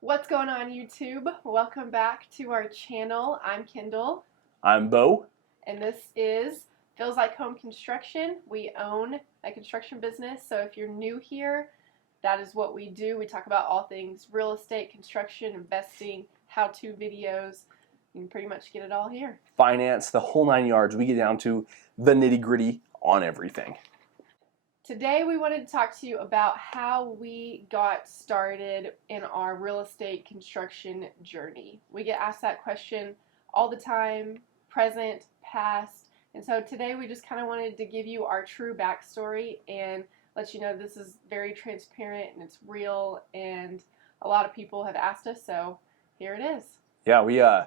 What's going on, YouTube? Welcome back to our channel. I'm Kendall, I'm Bo. and this is Feels Like Home Construction. We own a construction business, so if you're new here, that is what we do. We talk about all things real estate, construction, investing, how-to videos. You can pretty much get it all here. Finance, the whole 9 yards. We get down to the nitty-gritty on everything. Today we wanted to talk to you about how we got started in our real estate construction journey. We get asked that question all the time, present, past, and so today we just kind of wanted to give you our true backstory and let you know this is very transparent and it's real, and a lot of people have asked us, so here it is. Yeah,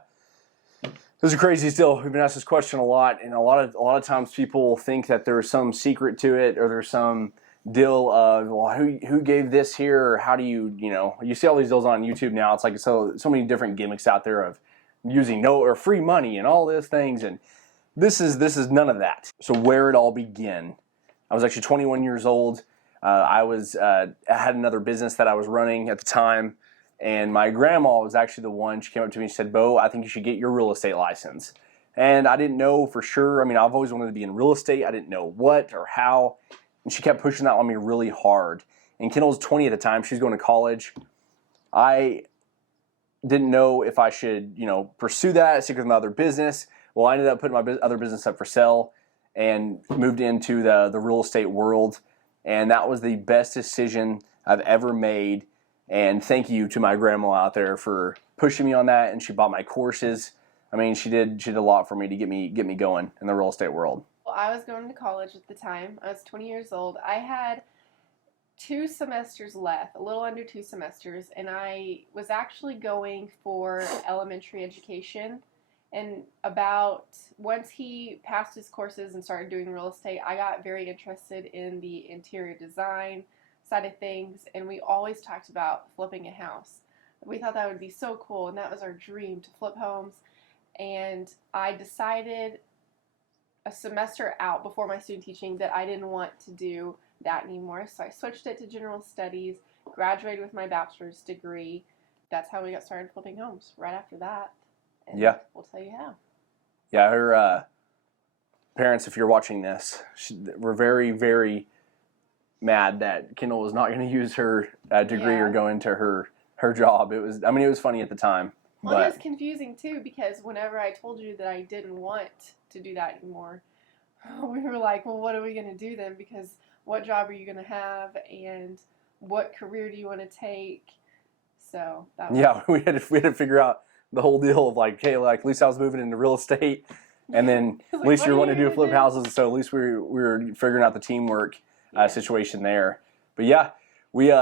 this is crazy still. We've been asked this question a lot, and a lot of times people think that there's some secret to it, or there's some deal of, well, who gave this here, or how do you see all these deals on YouTube now. It's like so many different gimmicks out there of using no or free money and all these things, and this is none of that. So where it all began, I was actually 21 years old. I had another business that I was running at the time. And my grandma was actually the one. She came up to me and said, "Bo, I think you should get your real estate license." And I didn't know for sure. I mean, I've always wanted to be in real estate. I didn't know what or how. And she kept pushing that on me really hard. And Kendall was 20 at the time. She was going to college. I didn't know if I should, pursue that, stick with my other business. Well, I ended up putting my other business up for sale and moved into the real estate world. And that was the best decision I've ever made. And thank you to my grandma out there for pushing me on that, and she bought my courses. I mean, she did a lot for me to get me going in the real estate world. Well, I was going to college at the time. I was 20 years old. I had 2 semesters left, a little under 2 semesters, and I was actually going for elementary education. And once he passed his courses and started doing real estate, I got very interested in the interior design side of things, and we always talked about flipping a house. We thought that would be so cool, and that was our dream, to flip homes. And I decided a semester out before my student teaching that I didn't want to do that anymore, so I switched it to general studies, graduated with my bachelor's degree. That's how we got started flipping homes right after that. And Yeah. We'll tell you how. Yeah, her parents, if you're watching this, were very, very mad that Kendall was not going to use her degree or go into her job. It was funny at the time. Well, it was confusing too, because whenever I told you that I didn't want to do that anymore, we were like, well, what are we going to do then? Because what job are you going to have, and what career do you want to take? So that was... we had to figure out the whole deal of at least I was moving into real estate, and then at least you want to do flip houses. So at least we were figuring out the teamwork situation there. But yeah, we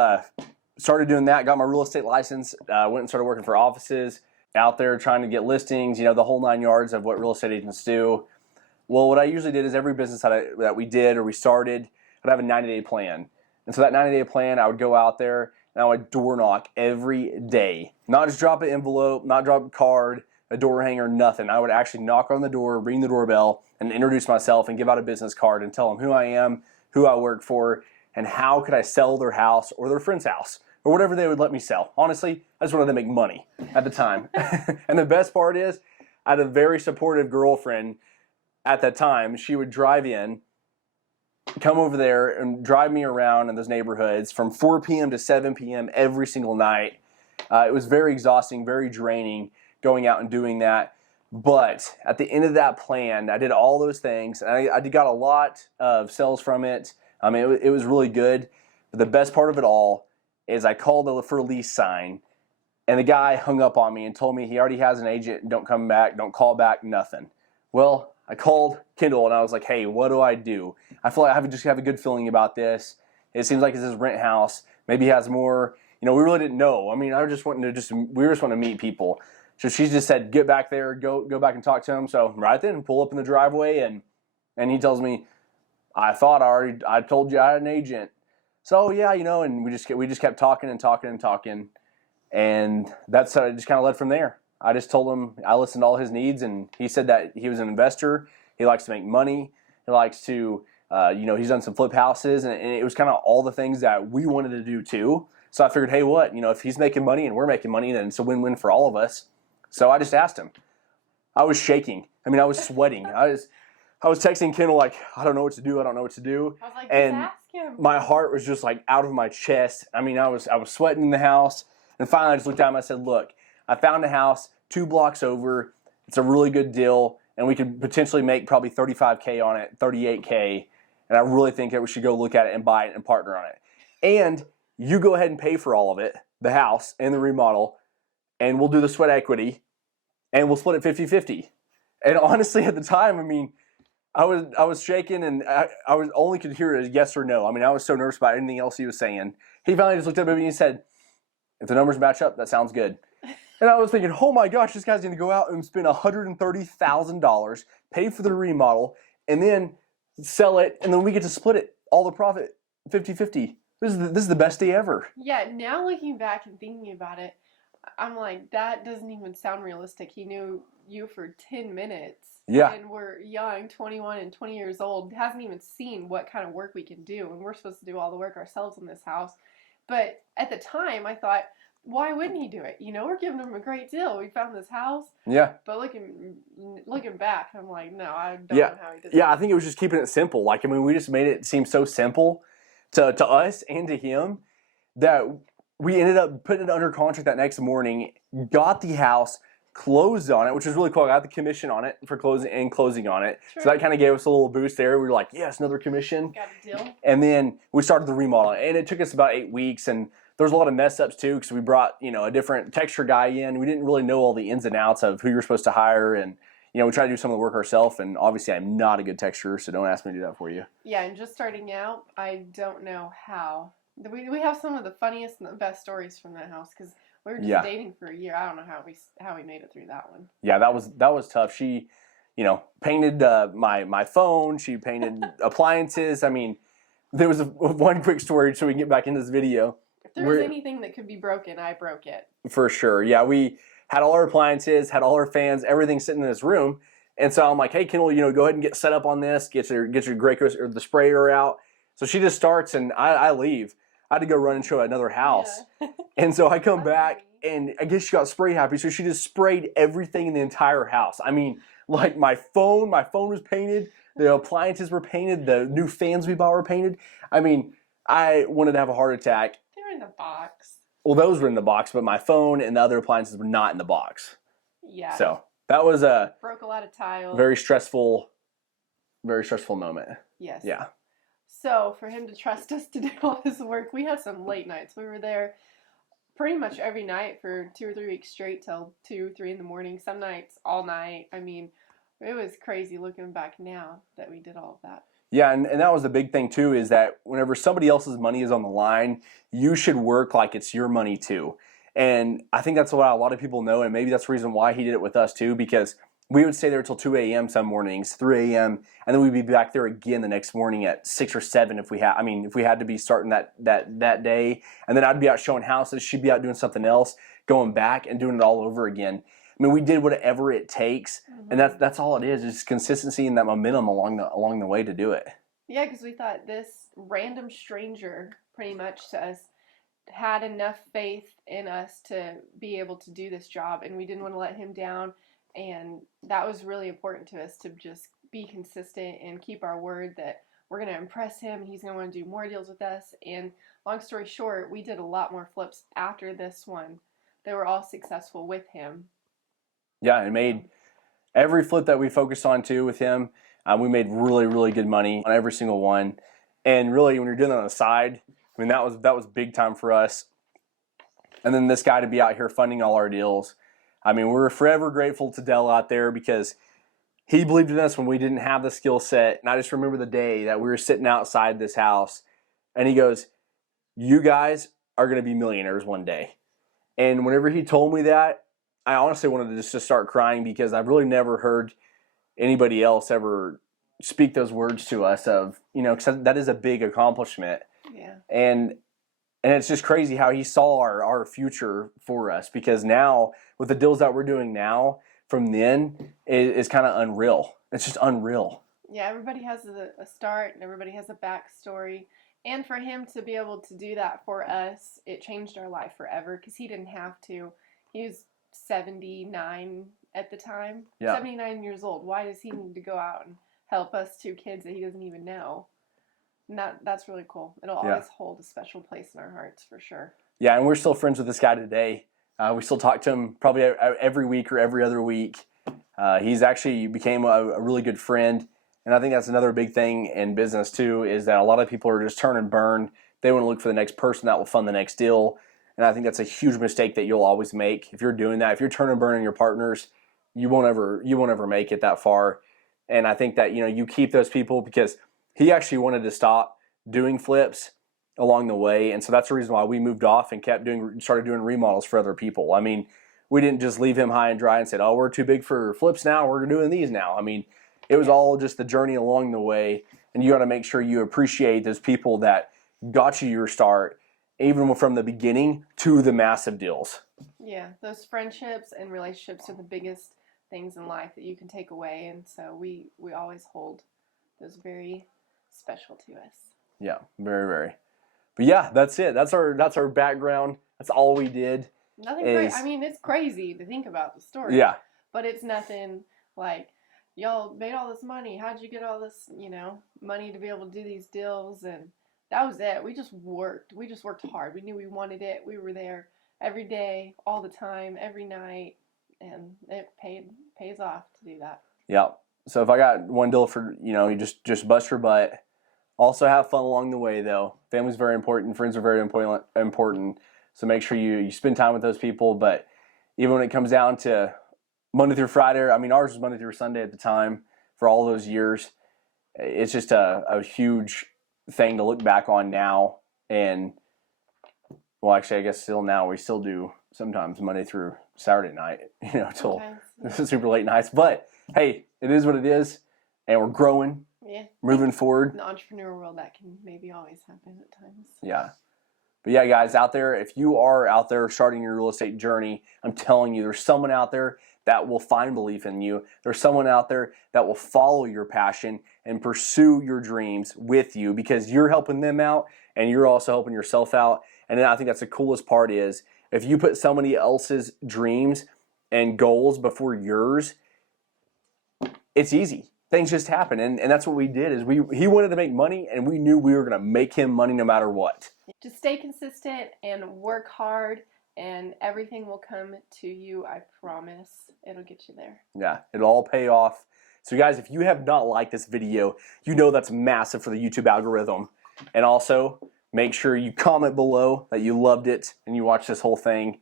started doing that, got my real estate license, went and started working for offices out there trying to get listings, the whole 9 yards of what real estate agents do. Well, what I usually did is every business that we did or we started, I'd have a 90-day plan. And so that 90-day plan, I would go out there and I would door knock every day. Not just drop an envelope, not drop a card, a door hanger, nothing. I would actually knock on the door, ring the doorbell, and introduce myself and give out a business card and tell them who I am, who I work for, and how could I sell their house or their friend's house or whatever they would let me sell. Honestly, I just wanted to make money at the time. And the best part is, I had a very supportive girlfriend at that time. She would drive in, come over there and drive me around in those neighborhoods from 4 p.m. to 7 p.m. every single night. It was very exhausting, very draining going out and doing that. But at the end of that plan, I did all those things, and I got a lot of sales from it. I mean, it was really good. But the best part of it all is I called for a lease sign, and the guy hung up on me and told me he already has an agent, don't come back, don't call back, nothing. Well, I called Kendall, and I was like, hey, what do? I feel like I just have a good feeling about this. It seems like it's his rent house. Maybe he has more. We really didn't know. I mean, we just wanted to meet people. So she just said, get back there, go back and talk to him. So right then, pull up in the driveway, and he tells me, I told you I had an agent. So yeah, and we just kept talking and talking and talking, and that's how it just kind of led from there. I just told him I listened to all his needs, and he said that he was an investor. He likes to make money. He likes to, he's done some flip houses, and it was kind of all the things that we wanted to do too. So I figured, hey, what? If he's making money and we're making money, then it's a win-win for all of us. So I just asked him. I was shaking. I was sweating. I was texting Kendall like, I don't know what to do. I don't know what to do. I was like, And just ask him. my heart was just like out of my chest. I was sweating in the house. And finally I just looked at him and I said, look, I found a house 2 blocks over. It's a really good deal. And we could potentially make probably $35K on it, $38K. And I really think that we should go look at it and buy it and partner on it. And you go ahead and pay for all of it, the house and the remodel, and we'll do the sweat equity, and we'll split it 50-50. And honestly, at the time, I was shaking, and I was only could hear a yes or no. I was so nervous about anything else he was saying. He finally just looked at me and he said, if the numbers match up, that sounds good. And I was thinking, oh my gosh, this guy's going to go out and spend $130,000, pay for the remodel, and then sell it, and then we get to split it, all the profit, 50-50. This is the best day ever. Yeah, now looking back and thinking about it, I'm like, that doesn't even sound realistic. He knew you for 10 minutes. Yeah. And we're young, 21 and 20 years old, hasn't even seen what kind of work we can do, and we're supposed to do all the work ourselves in this house. But at the time, I thought, why wouldn't he do it? We're giving him a great deal. We found this house. Yeah. But looking back, I'm like, no, I don't know how he did it. Yeah, I think it was just keeping it simple. We just made it seem so simple to us and to him that we ended up putting it under contract that next morning, got the house, closed on it, which was really cool. I got the commission on it for closing on it. True. So that kind of gave us a little boost there. We were like, yes, another commission. Got a deal. And then we started the remodel, and it took us about 8 weeks, and there was a lot of mess ups too, because we brought a different texture guy in. We didn't really know all the ins and outs of who you're supposed to hire, and we tried to do some of the work ourselves. And obviously, I'm not a good texturer, so don't ask me to do that for you. Yeah, and just starting out, I don't know how. We have some of the funniest and the best stories from that house because we were just dating for a year. I don't know how we made it through that one. Yeah, that was tough. She, painted my phone. She painted appliances. There was one quick story so we can get back into this video. If there was anything that could be broken, I broke it. For sure. Yeah, we had all our appliances, had all our fans, everything sitting in this room. And so I'm like, hey, Kendall, go ahead and get set up on this. Get your Graco or the sprayer out. So she just starts, and I leave. I had to go run and show another house. Yeah. And so I come back, and I guess she got spray happy. So she just sprayed everything in the entire house. My phone was painted. The appliances were painted. The new fans we bought were painted. I wanted to have a heart attack. They were in the box. Well, those were in the box, but my phone and the other appliances were not in the box. Yeah. So that was broke a lot of tiles. Very stressful moment. Yes. Yeah. So for him to trust us to do all this work, we had some late nights. We were there pretty much every night for 2 or 3 weeks straight till 2, 3 in the morning. Some nights all night. It was crazy looking back now that we did all of that. Yeah, and that was the big thing too, is that whenever somebody else's money is on the line, you should work like it's your money too. And I think that's what a lot of people know, and maybe that's the reason why he did it with us too, because we would stay there till 2 a.m. some mornings, 3 a.m., and then we'd be back there again the next morning at 6 or 7 if we had to be starting that day. And then I'd be out showing houses, she'd be out doing something else, going back and doing it all over again. We did whatever it takes, and that's all it is just consistency and that momentum along the way to do it. Yeah, because we thought this random stranger, pretty much to us, had enough faith in us to be able to do this job, and we didn't want to let him down. And that was really important to us, to just be consistent and keep our word that we're going to impress him. He's going to want to do more deals with us. And long story short, we did a lot more flips after this one. They were all successful with him. Yeah, and made every flip that we focused on too with him. We made really, really good money on every single one. And really, when you're doing that on the side, that was big time for us. And then this guy to be out here funding all our deals. We're forever grateful to Dell out there because he believed in us when we didn't have the skill set. And I just remember the day that we were sitting outside this house, and he goes, "You guys are going to be millionaires one day." And whenever he told me that, I honestly wanted to just start crying because I've really never heard anybody else ever speak those words to us because that is a big accomplishment. Yeah. And it's just crazy how he saw our future for us, because now with the deals that we're doing now from then is kind of unreal. It's just unreal. Yeah, everybody has a start and everybody has a backstory. And for him to be able to do that for us, it changed our life forever because he didn't have to. He was 79 at the time. Yeah. 79 years old. Why does he need to go out and help us two kids that he doesn't even know? And that's really cool. It'll always hold a special place in our hearts for sure. Yeah, and we're still friends with this guy today. We still talk to him probably every week or every other week. He's actually became a really good friend. And I think that's another big thing in business too, is that a lot of people are just turn and burn. They want to look for the next person that will fund the next deal. And I think that's a huge mistake that you'll always make. If you're doing that, if you're turn and burning your partners, you won't ever make it that far. And I think that, you keep those people, because he actually wanted to stop doing flips along the way. And so that's the reason why we moved off and started doing remodels for other people. I mean, we didn't just leave him high and dry and said, oh, we're too big for flips now, we're doing these now. I mean, it was all just the journey along the way. And you got to make sure you appreciate those people that got you your start, even from the beginning to the massive deals. Yeah, those friendships and relationships are the biggest things in life that you can take away. And so we always hold those very special to us. Yeah, very, very. But yeah, that's it. That's our background. That's all we did. Nothing crazy. I mean, it's crazy to think about the story. Yeah. But it's nothing like, y'all made all this money. How'd you get all this, money to be able to do these deals? And that was it. We just worked. We just worked hard. We knew we wanted it. We were there every day, all the time, every night, and it pays off to do that. Yeah. So if I got one deal for, you just bust your butt. Also have fun along the way, though. Family's very important. Friends are very important. So make sure you spend time with those people. But even when it comes down to Monday through Friday, I mean, ours was Monday through Sunday at the time for all those years. It's just a huge thing to look back on now. And, well, actually, I guess still now we still do sometimes Monday through Saturday night, till super late nights. But, hey, it is what it is. And we're growing. Yeah. Moving forward. In the entrepreneur world, that can maybe always happen at times. Yeah. But yeah, guys, out there, if you are out there starting your real estate journey, I'm telling you, there's someone out there that will find belief in you. There's someone out there that will follow your passion and pursue your dreams with you, because you're helping them out and you're also helping yourself out. And then I think that's the coolest part is if you put somebody else's dreams and goals before yours, it's easy. Things just happen, and that's what we did. Is he wanted to make money, and we knew we were going to make him money no matter what. Just stay consistent and work hard, and everything will come to you. I promise. It'll get you there. Yeah, it'll all pay off. So, guys, if you have not liked this video, that's massive for the YouTube algorithm. And also, make sure you comment below that you loved it and you watched this whole thing,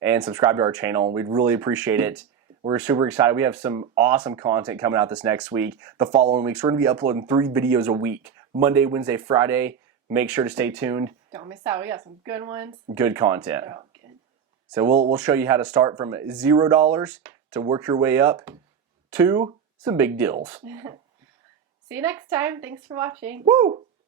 and subscribe to our channel. We'd really appreciate it. We're super excited. We have some awesome content coming out this next week. The following weeks, we're going to be uploading 3 videos a week. Monday, Wednesday, Friday. Make sure to stay tuned. Don't miss out. We got some good ones. Good content. They're all good. So we'll show you how to start from $0 to work your way up to some big deals. See you next time. Thanks for watching. Woo!